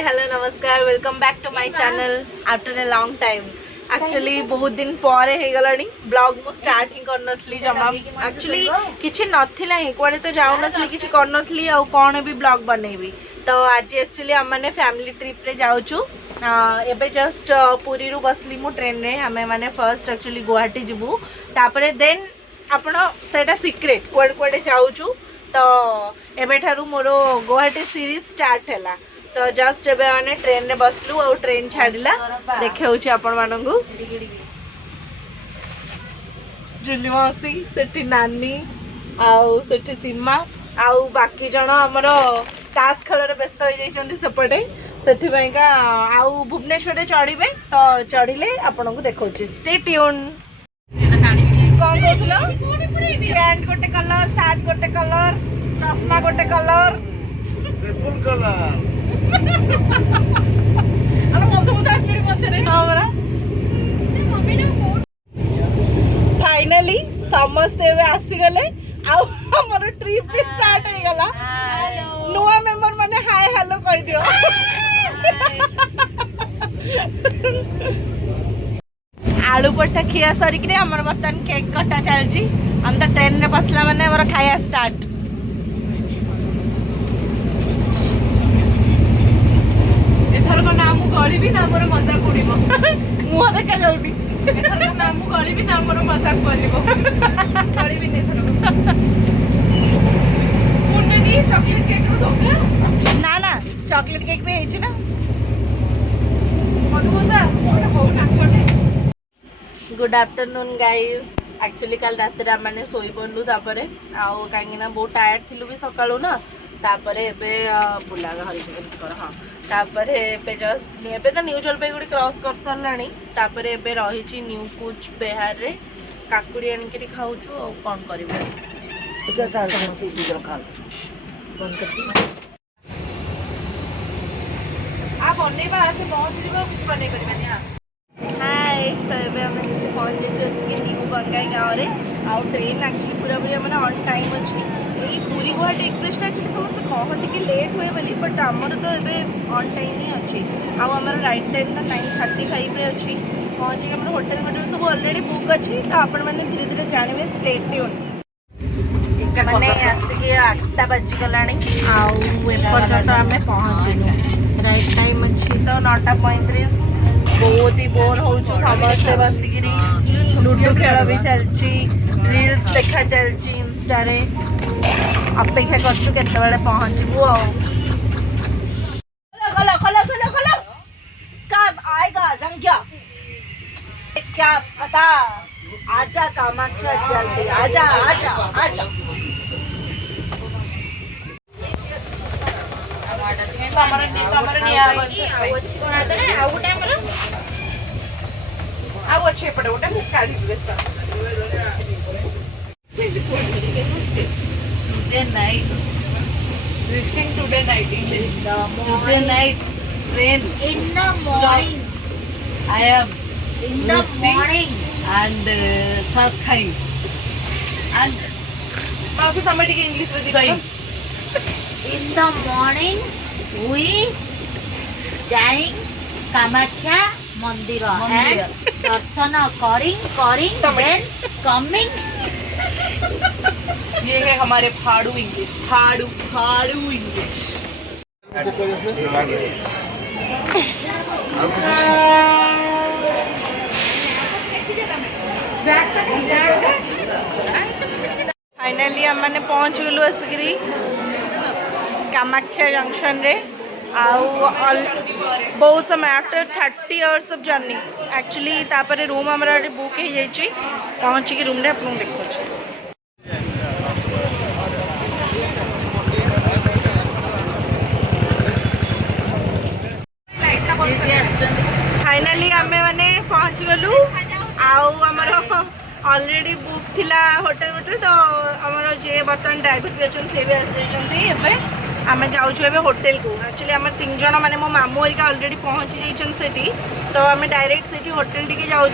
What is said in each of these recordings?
Hello नमस्कार welcome back to my channel after a long time actually बहुत दिन पर हे गलानी ब्लॉग मु स्टार्ट ही कर नथली जमा एक्चुअली किछि नथिला ही कोडे तो जाउ नथली किछि कर नथली आ कोन भी ब्लॉग बनेबी तो आज एक्चुअली हम माने फैमिली ट्रिप रे जाउछु एबे जस्ट पुरी रु बसली मु ट्रेन रे हमें माने फर्स्ट एक्चुअली गुवाहाटी जिबु तापरे देन आपण सेटा सीक्रेट कोड कोडे जाउछु तो एबे ठारू मोरो गुवाहाटी सीरीज स्टार्ट हैला तो जस्ट एबे माने ट्रेन रे बसलु और ट्रेन छाडिला देखेउछि आपण मानंगु जुली मौसी सेठी नानी आउ सेठी सीमा आउ बाकी जण हमरो टास्क खेल रे व्यस्त हो जाइछन्ती सेपटे सेथि पयका आउ भुवनेश्वर रे चढ़िबे तो चढ़िले आपण को देखौछि स्टे ट्यून कौन कहथलो पैंट गोटे कलर शर्ट गोटे कलर चश्मा गोटे कलर ट्रिपल कलर अरे मधु मधु आसबेरी पछरे हमरा फाइनली समस्त एबे आसी गले आ हमर ट्रिप भी स्टार्ट हो गला हेलो नुवा मेंबर माने हाय हेलो कहि दियो आलू पट्टा खिया सरिक हमर बर्तन केक कटा चलची हम तो ट्रेन रे बसला माने हमर खाया स्टार्ट एथर को नाम गली भी ना मोर मजाक उड़ीबो मुह देखा जाउनी एथर को नाम गली भी ना मोर मजाक करिवो गली भी ने एथर को पुन्नी चॉकलेट केक रो दोगे ना ना चॉकलेट केक भी हेछि ना मधु मजा हो ना चटे गुड आफ्टरनून गाइज एक्चुअली कल रात मैंने शोई पड़लु कहीं बहुत टायर्ड थिलु भी सकाळु ना तापरे एबे बुला हरिकर हाँ तापरे एबे जस्ट एबे तो न्यू जलपाईगुड़ी क्रॉस कर सरलानी तापरे एबे रहिछि न्यू कुछ बिहार रे काकुड़ी आनिकरी खाउछु और कोन करबे अच्छा चाल से इधर खा बंद कर आ बनेबा से पहुंच जीबो कुछ बने करबानी हां हाय तो एबे हम एक्चुअली पहुंच जेछे न्यू बंगाई गाँव रे आउ ट्रेन एक्चुअली पूरा पूरी मैंने ऑन टाइम अच्छी ये पूरी गुवाहाटी एक्सप्रेस एक्चुअली समस्त कहते कि लेट हुए बोली बट आमर तो ये ऑन टाइम ही अच्छी आम राइट टाइम तो 9:35 रे अच्छी पहुँच के होटेल मोटेल सब ऑलरेडी बुक अच्छी तो आपण मैंने धीरे धीरे जानवे स्टे ट्यून मैंने आसिक 8टा बाजिगला आपर्यंत आम पहुँचलु राइट टाइम अच्छी तो 9:35 बहुत ही बोर हो समस्ते बसिक लुडो खेल भी चलची रील्स देखा चलची इंस्टा रे अपेक्षा करछु केते पहुंचबू कब आएगा रंगिया क्या पता आजा कामाक्षा जल्दी आजा आजा आजा Today night, reaching today night English. Today night train. In the morning. I am in the morning and sauce खाई. And मासु टमाटे के English में दिखाई. In the morning we going Kamakhya मंदिर and दर्शन करिंग then coming. ये है हमारे फाड़ू इंग्लिश फाड़ू इंग्लिश फाइनली हम मैंने पहुंच गलु आसिक कामाख्या जंक्शन रे बहुत समय after 30 years of journey actually तापर रूम हमारा बुक हो जाइए पहुँचिक रूम रे आपन देखो फाइनली आम मैंने पहुँच गलु आमर ऑलरेडी बुक थिला होटल मोटेल तो आमर जे बर्तमान ड्राइवर भी अच्छे से भी आसे आम जाऊँ होटेल को एक्चुअली आम 3 जन माने मो मामू हरिका ऑलरेडी पहुँची जाइए तो आम डायरेक्ट से होटेल टी जाऊँ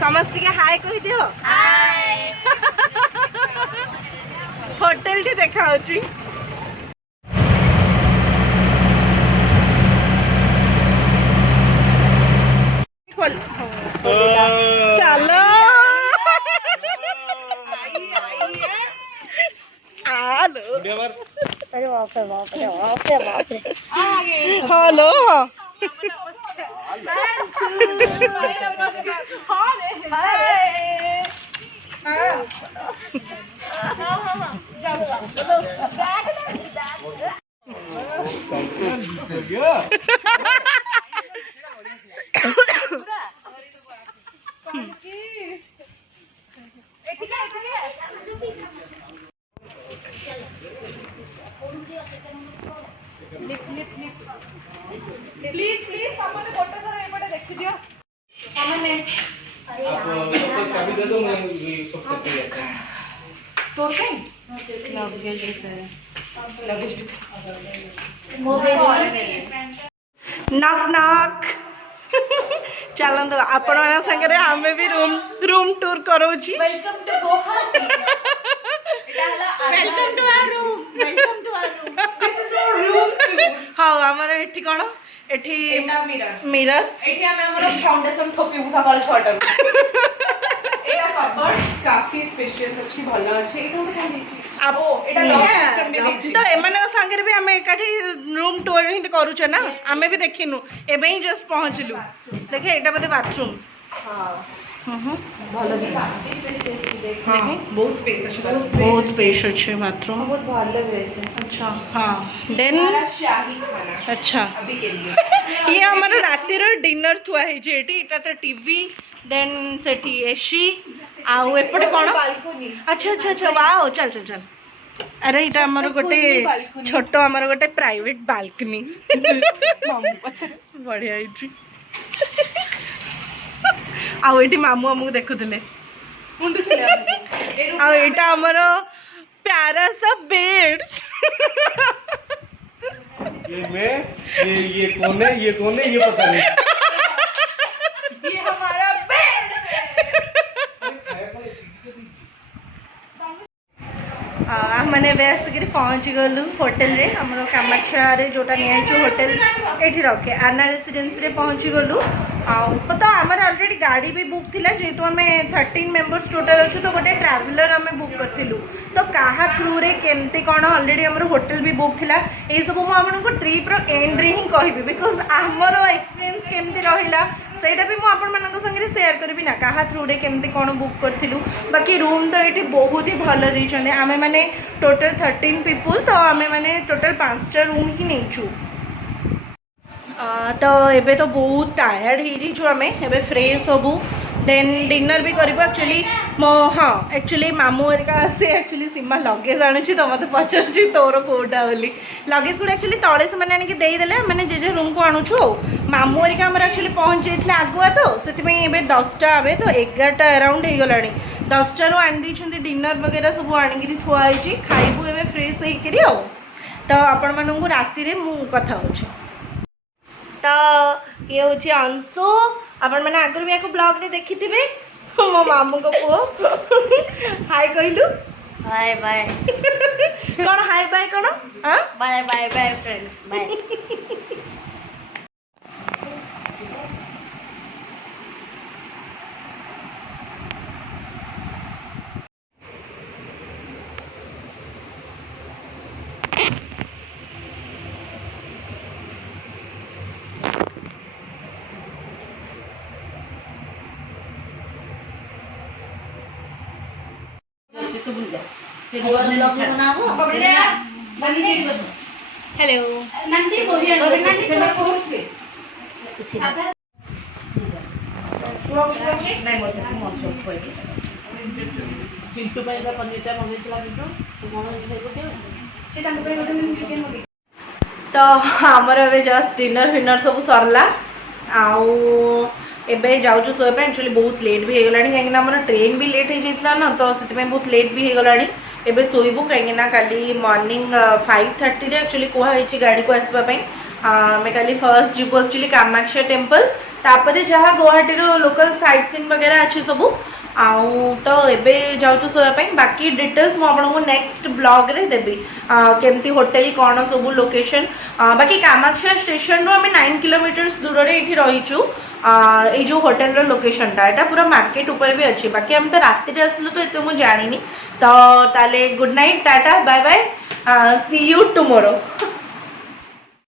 समस्त के हाय कह दियो होटेल टी देखा हेलो प्लीज प्लीज सामने गोटे थोड़ा एपटे देखि दियो सामने चाबी दे दो मैं सब करते हैं तोड़ के लगेज नॉक नॉक चलंदो आपण माना संगे हमें भी रूम टूर करोची welcome to Guwahati welcome to our room this is our room हां हमर एठी कोन एठी मिरर एठी हमर फाउंडेशन थोपी सकाळ 6टा एटा कबर्ड काफी स्पेशियस अछि भलो अछि एटा हम खाइ दिछि आबो एटा लॉक सिस्टम भी दिछि तो एमने संगे भी हम एकाठी रूम टूर ही करू छ ना हमें भी देखिनु एबे ही जस्ट पहुंचलु देखे एटा बदे बाथरूम हां भलो भी हां बहुत स्पेस अछि बाथरूम बहुत भलो भी अछि अच्छा हां देन शाही खाना अच्छा अभी के लिए ये हमर राती रो डिनर थुआ है जे एटी एटा तो टीवी देन सेठी एसी आउ एपटे कोन बालकनी अच्छा अच्छा अच्छा वाओ चल चल चल अरे इटा हमर गोटे छोटो हमर गोटे प्राइवेट बालकनी मामू अच्छा बढ़िया इची आउ एटी मामू हमू देखुतले मुंडुतले आउ एटा हमर प्यारा सा बेड ये कौन है ये पता नहीं ये हमारा बेड मैंने बेसिकली पहुँच गलु होटेल रे हमरो कामाख्या रे जोटा नियाइछु होटेल एठी रखे आना रेसिडेंस रे पहुँच गलु पता आमर ऑलरेडी गाड़ी भी बुक थिला जेतु हमें 13 मेंबर्स टोटल अच्छु तो गोटे ट्रैवलर हमें बुक करथिलु तो कहा थ्रू रे केमती कोन ऑलरेडी हमर होटेल भी बुक थिला ए सब मु आपनको ट्रिप रो एंड रे ही कहिबी बिकॉज़ हमर एक्सपीरियंस केमती रहिला सेटा भी मु आपन मानक संगे शेयर करबी ना कहा थ्रू रे केमती कोन बुक करथिलु बाकी रूम तो एठी बहुत ही भलो दैछने आमे माने टोटल 13 पीपल तो आमे माने टोटल 5टा रूम ही नेछु तो एबे तो बहुत टायर्ड ही जी आम एबे फ्रेश सबू देन डिनर भी करबो एक्चुअली मो हाँ एक्चुअली मामू एरिका से एक्चुअली सीमा लगेज आनी तो मत पचार तोर कोटा बोली लगेज गुड़ा एक्चुअली तले से मैंने आनिक देदेले मैंने जे जे रूम को आणुछु मामू एरिका हमर एक्चुअली पहुँच जाइए आगुआ तो से 10टा ए तो 11टा अराउंड हो गला 10टा आनी देइछन्ती डिनर वगैरह सब आनिक थुआई खाइबू एबे फ्रेश होइकरी आ तो आपण मानू राति रे मु कथा होछि तो ये हूँ अंशु आपण मैंने आगुरी भी एक ब्लॉग रे देखी थे मो मामू को पुओ हाय कहलु बाय बाय कौन हाय बाय कौन bye bye bye friends bye hello तो आमर ए जस्ट डिनर फिनर सब सरला आउ एबे जाऊँ शोबा एक्चुअली बहुत लेट भी होगा कहीं ट्रेन भी लेट हो जाता ना तो से बहुत लेट भी होगा एबे शोबू कहीं काली मॉर्निंग 5:30 एक्चुअली कहुई गाड़ी को आसवाई आम काली फर्स्ट जीवु एक्चुअली कामाख्या टेम्पल तापर जहाँ गुवाहाटी लोकल साइट सीन वगैरह अच्छे सबू आउ तो एबे जाऊँ शोवाई बाकी डिटेल्स मुझे नेक्स्ट ब्लॉग रे देवी केमती होटेल कौन सब लोकेशन बाकी कामाख्या स्टेशन रू आम 9 किलोमीटर दूर ये रहीचु ये जो होटेल रो लोकेशन टा एटा पूरा मार्केट ऊपर भी अच्छी बाकी हम तो रात रे आसलु तो एते मु जानिनी तो ताले good night tata bye bye see you tomorrow.